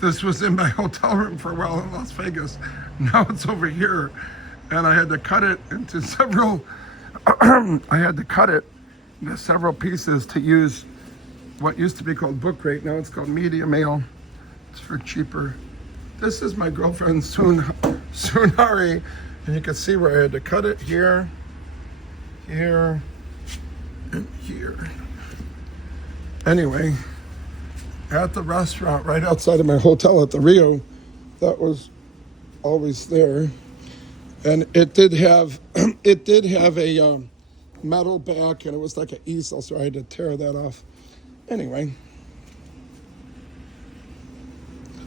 This was in my hotel room for a while in Las Vegas. Now it's over here. And I had to cut it into several, I had to cut it into several pieces to use what used to be called book rate. Now it's called media mail. It's for cheaper. This is my girlfriend Sunari. And you can see where I had to cut it here, here, and here. Anyway, at the restaurant right outside of my hotel at the Rio, that was always there. And it did have a metal back, and it was like an easel, so I had to tear that off. Anyway.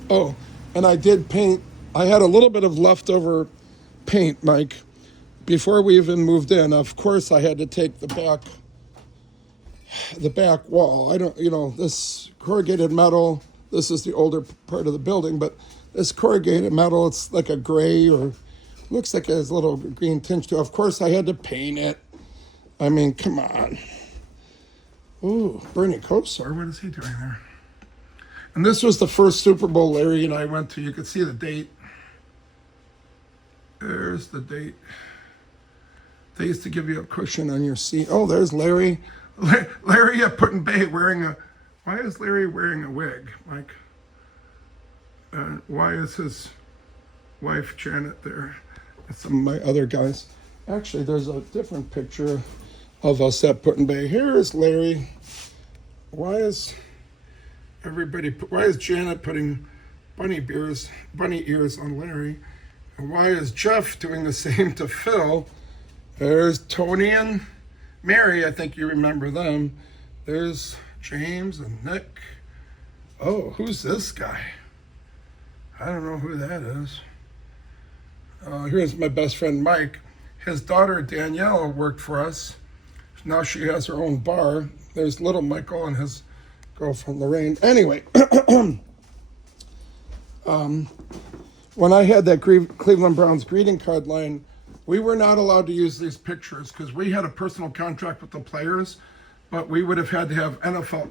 Oh, and I did paint. I had a little bit of leftover paint, Mike, before we even moved in. Of course, I had to take the back wall. This corrugated metal, this is the older part of the building, but this corrugated metal, it's like a gray or looks like it has a little green tinge to it. Of course, I had to paint it. I mean, come on. Ooh, Bernie Kosar, what is he doing there? And this was the first Super Bowl Larry and I went to. You can see the date. There's the date. They used to give you a cushion on your seat. Oh, there's Larry. Larry at Put-in-Bay wearing a... Why is Larry wearing a wig, Mike? Why is his wife Janet there? And some of my other guys. Actually, there's a different picture of us at Put-in-Bay. Here is Larry. Why is Janet putting bunny ears on Larry? And why is Jeff doing the same to Phil? There's Tony and Mary. I think you remember them. There's James and Nick. Oh, who's this guy? I don't know who that is. Here's my best friend Mike. His daughter Danielle worked for us. Now she has her own bar. There's little Michael and his girlfriend Lorraine. Anyway, when I had that Cleveland Browns greeting card line, we were not allowed to use these pictures because we had a personal contract with the players, but we would have had to have NFL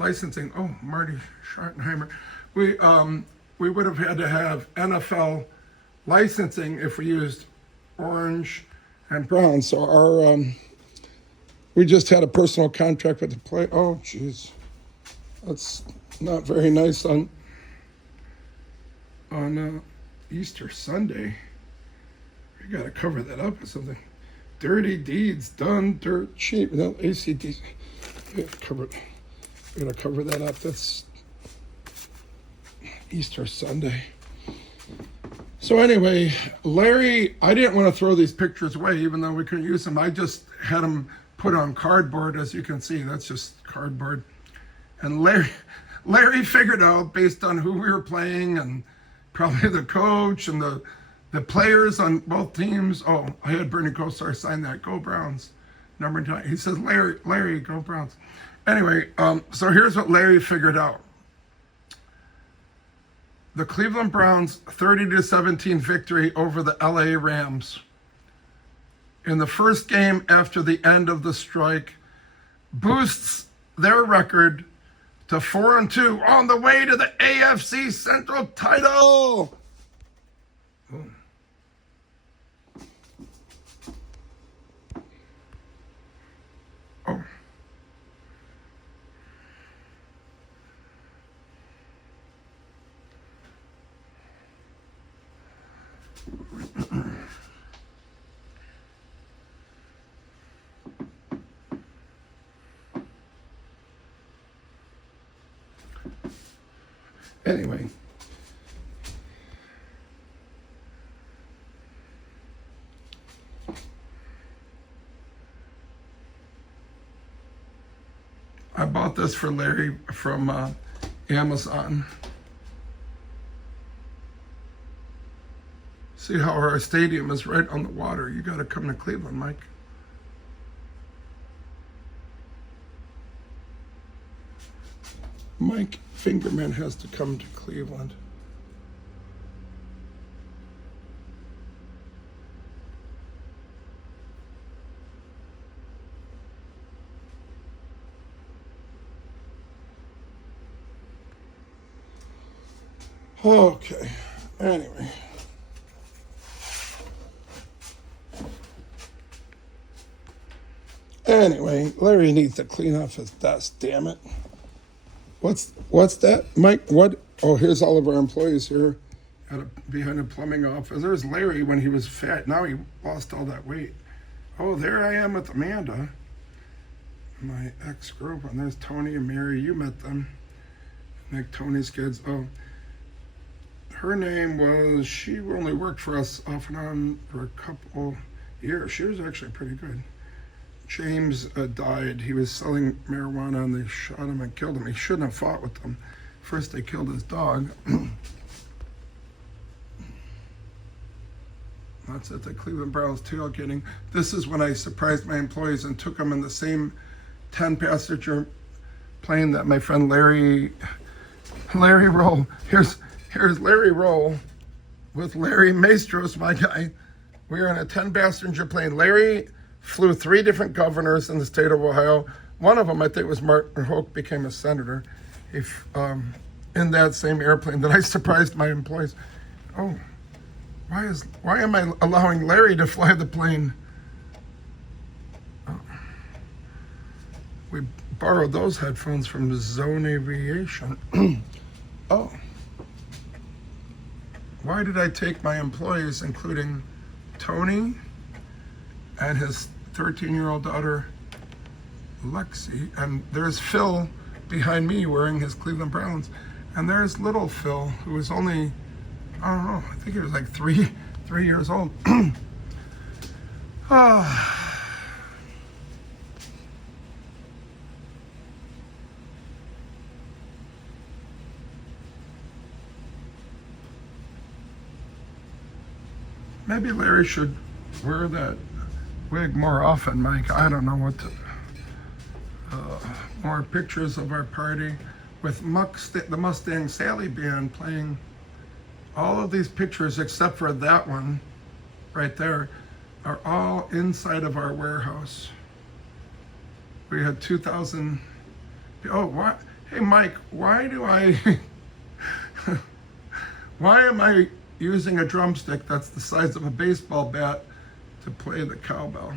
licensing. Oh, Marty Schottenheimer. We would have had to have NFL licensing if we used orange and brown. So we just had a personal contract with the play. Oh, geez, that's not very nice on Easter Sunday. We got to cover that up with something. Dirty deeds done dirt cheap. No, ACD. We got to cover that up. That's Easter Sunday. So anyway, Larry, I didn't want to throw these pictures away, even though we couldn't use them. I just had them put on cardboard, as you can see. That's just cardboard. And Larry figured out, based on who we were playing and probably the coach and the players on both teams. Oh, I had Bernie Kosar sign that. Go Browns. Number 9. He says, Larry, go Browns. Anyway, so here's what Larry figured out. The Cleveland Browns 30-17 victory over the LA Rams in the first game after the end of the strike boosts their record to 4-2 on the way to the AFC Central title. Boom. Oh. Anyway, I bought this for Larry from Amazon. See how our stadium is right on the water. You got to come to Cleveland, Mike. Mike Fingerman has to come to Cleveland. Okay, anyway. Anyway, Larry needs to clean off his desk, damn it. What's that, Mike? What? Oh, here's all of our employees here behind a plumbing office. There's Larry when he was fat. Now he lost all that weight. Oh, there I am with Amanda, my ex-girlfriend. There's Tony and Mary. You met them. Like Tony's kids. Oh, her name was, she only worked for us off and on for a couple years. She was actually pretty good. James died. He was selling marijuana and they shot him and killed him. He shouldn't have fought with them. First they killed his dog. That's at the Cleveland Browns tailgating. This is when I surprised my employees and took them in the same 10-passenger plane that my friend Larry Roll. Here's Larry Roll with Larry Maestros, my guy. We were in a 10-passenger plane. Larry flew 3 different governors in the state of Ohio. One of them, I think, was Martin Hoke, became a senator. In that same airplane that I surprised my employees. Oh, why am I allowing Larry to fly the plane? Oh. We borrowed those headphones from Zone Aviation. Oh. Why did I take my employees, including Tony and his 13-year-old daughter, Lexi, and there's Phil behind me wearing his Cleveland Browns, and there's little Phil, who was only, I don't know, I think he was like three years old. Maybe Larry should wear that wig more often, Mike. I don't know what to. More pictures of our party with the Mustang Sally Band playing. All of these pictures, except for that one right there, are all inside of our warehouse. We had 2,000. Oh, what? Hey, Mike, why am I using a drumstick that's the size of a baseball bat to play the cowbell?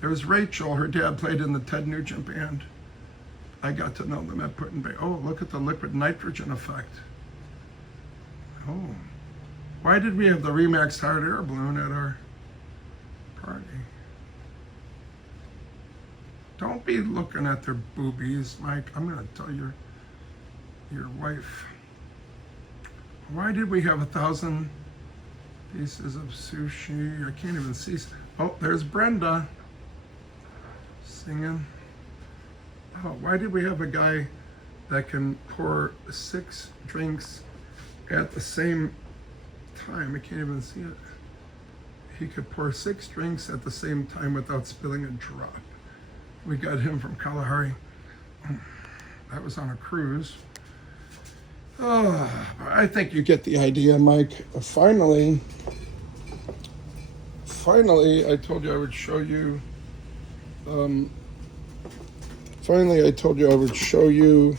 There was Rachel, her dad played in the Ted Nugent band. I got to know them at Put-in-Bay. Oh, look at the liquid nitrogen effect. Oh, why did we have the Remax hot air balloon at our party? Don't be looking at their boobies, Mike. I'm gonna tell your wife. Why did we have 1,000 pieces of sushi? I can't even see. Oh, there's Brenda singing. Oh, why did we have a guy that can pour 6 drinks at the same time? I can't even see it. He could pour 6 drinks at the same time without spilling a drop. We got him from Kalahari. That was on a cruise. Oh, I think you get the idea, Mike. Finally, I told you I would show you. Finally, I told you I would show you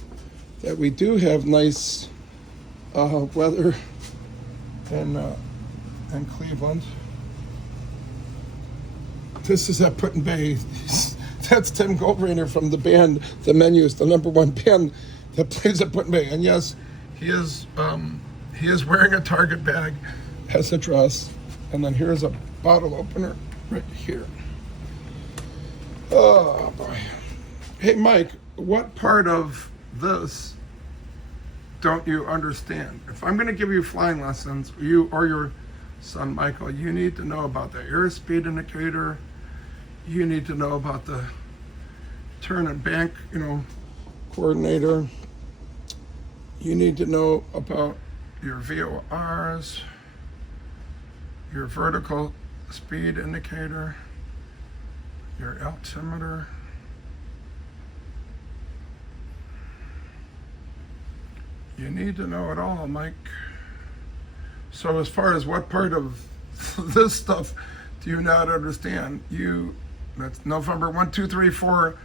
that we do have nice weather in Cleveland. This is at Put-in-Bay. That's Tim Goldbrainer from the band, The Menus, the #1 band that plays at Put-in-Bay. And yes, he is wearing a Target bag as a dress. And then here's a bottle opener right here. Oh, boy. Hey, Mike, what part of this don't you understand? If I'm going to give you flying lessons, you or your son, Michael, you need to know about the airspeed indicator. You need to know about the turn and bank, coordinator. You need to know about your VORs, your vertical speed indicator, your altimeter. You need to know it all, Mike. So as far as what part of this stuff do you not understand? That's November 1, 2, 3, 4,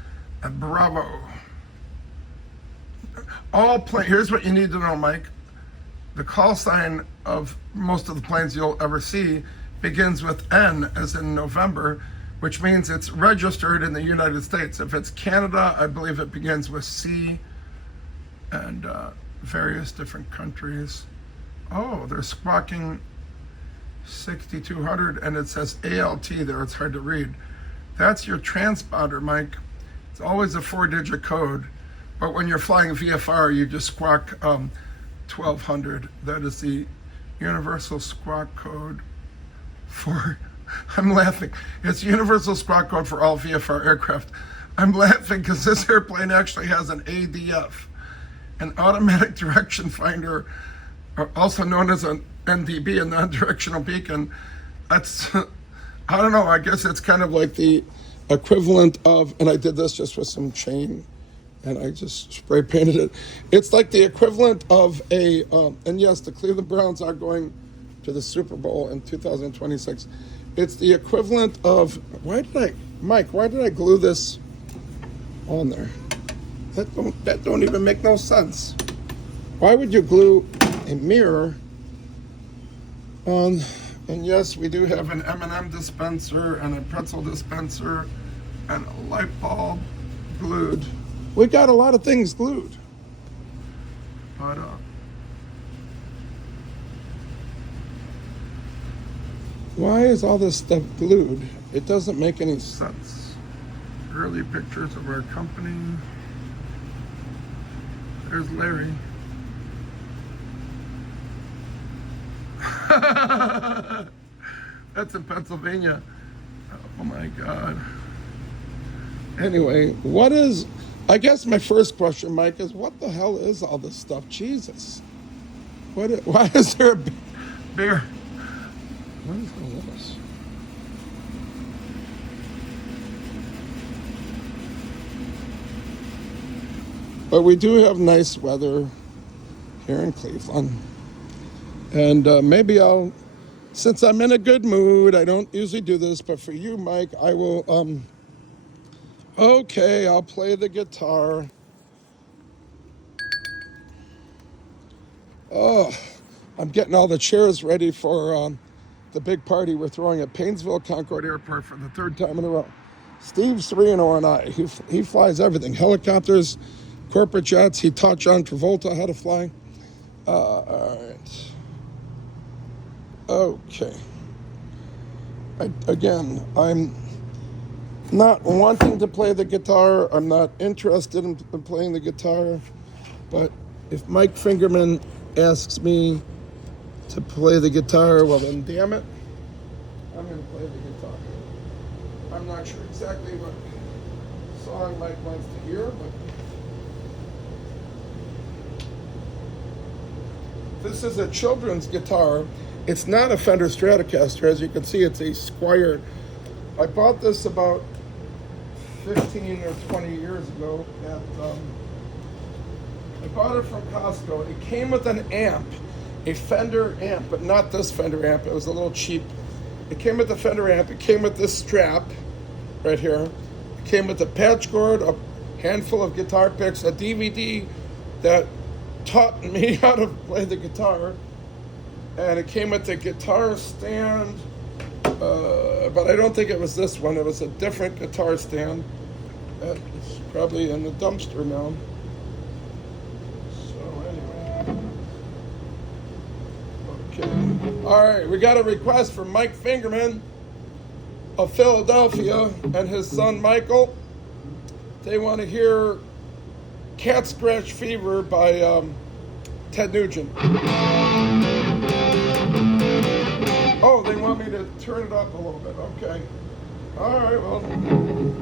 Bravo. Here's what you need to know, Mike. The call sign of most of the planes you'll ever see begins with N, as in November, which means it's registered in the United States. If it's Canada, I believe it begins with C, and various different countries. Oh, they're squawking 6200, and it says ALT there. It's hard to read. That's your transponder, Mike. It's always a 4-digit code, but when you're flying VFR, you just squawk 1200. That is the universal squawk code for, I'm laughing. It's universal squawk code for all VFR aircraft. I'm laughing because this airplane actually has an ADF, an automatic direction finder, also known as an NDB, a non-directional beacon. That's, I don't know, I guess it's kind of like the equivalent of, and I did this just with some chain, and I just spray painted it. It's like the equivalent of and yes, the Cleveland Browns are going to the Super Bowl in 2026. It's the equivalent of, why did I glue this on there? That don't even make no sense. Why would you glue a mirror on? And yes, we do have an M&M dispenser and a pretzel dispenser and a light bulb glued. We got a lot of things glued. But why is all this stuff glued? It doesn't make any sense. Early pictures of our company. There's Larry. That's in Pennsylvania. Oh my God. Anyway, I guess my first question, Mike, is what the hell is all this stuff? Jesus. Why is there a bear? What is all this? But we do have nice weather here in Cleveland. And maybe since I'm in a good mood, I don't usually do this, but for you, Mike, I will, okay, I'll play the guitar. Oh, I'm getting all the chairs ready for the big party we're throwing at Painesville Concord Airport for the 3rd time in a row. Steve's 3-0 and I. He flies everything. Helicopters, corporate jets. He taught John Travolta how to fly. All right. Okay. I'm not wanting to play the guitar. I'm not interested in playing the guitar. But if Mike Fingerman asks me to play the guitar, well then, damn it, I'm going to play the guitar. I'm not sure exactly what song Mike wants to hear, but this is a children's guitar. It's not a Fender Stratocaster. As you can see, it's a Squier. I bought this about 15 or 20 years ago. I bought it from Costco. It came with an amp, a Fender amp, but not this Fender amp. It was a little cheap. It came with the Fender amp. It came with this strap right here. It came with a patch cord, a handful of guitar picks, a DVD that taught me how to play the guitar. And it came with the guitar stand, but I don't think it was this one. It was a different guitar stand. It's probably in the dumpster now. So anyway. Okay. All right, we got a request from Mike Fingerman of Philadelphia and his son Michael. They want to hear Cat Scratch Fever by Ted Nugent. Oh, they want me to turn it up a little bit. Okay. All right, well,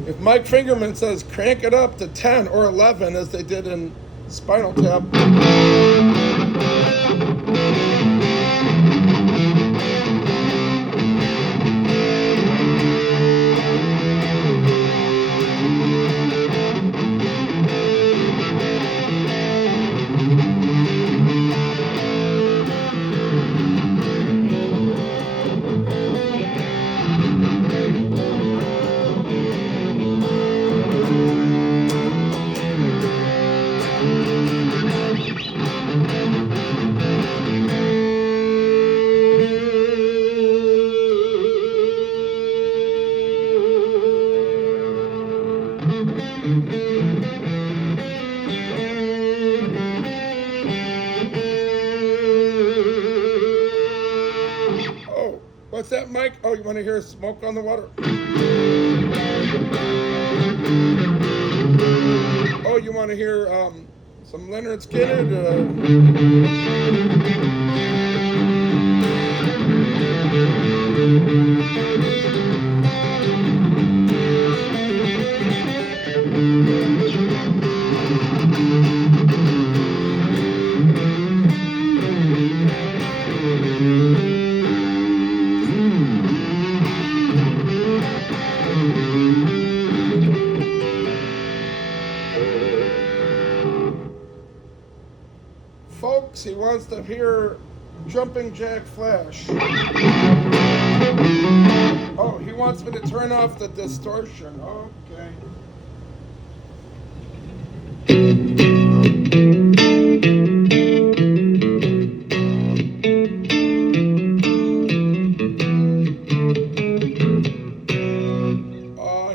if Mike Fingerman says crank it up to 10 or 11, as they did in Spinal Tap. Oh, what's that, Mike? Oh, you want to hear smoke on the water? Oh, you want to hear some Leonard Skinner? Folks, he wants to hear Jumping Jack Flash. Oh, he wants me to turn off the distortion. Okay.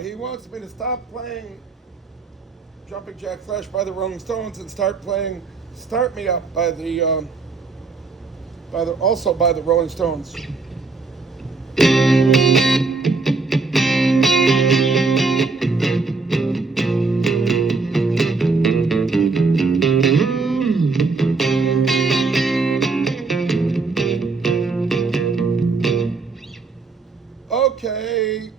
He wants me to stop playing Jumping Jack Flash by the Rolling Stones and start playing Start Me Up by the also by the Rolling Stones. Okay,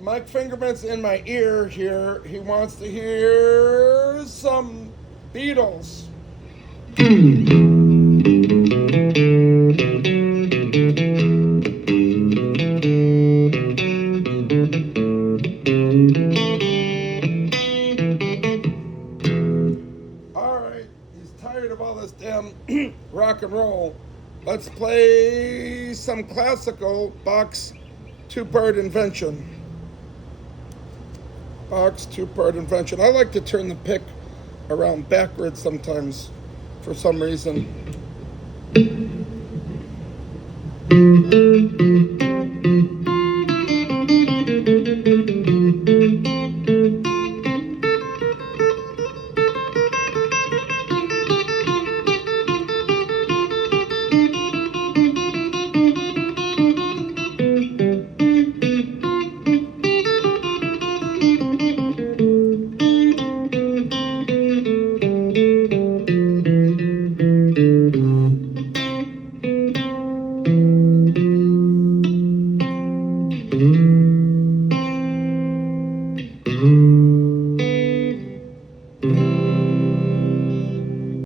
Mike Fingerman's in my ear here. He wants to hear some Beatles. All right, he's tired of all this damn rock and roll. Let's play some classical Bach's two-part invention. Bach's two-part invention. I like to turn the pick around backwards sometimes for some reason.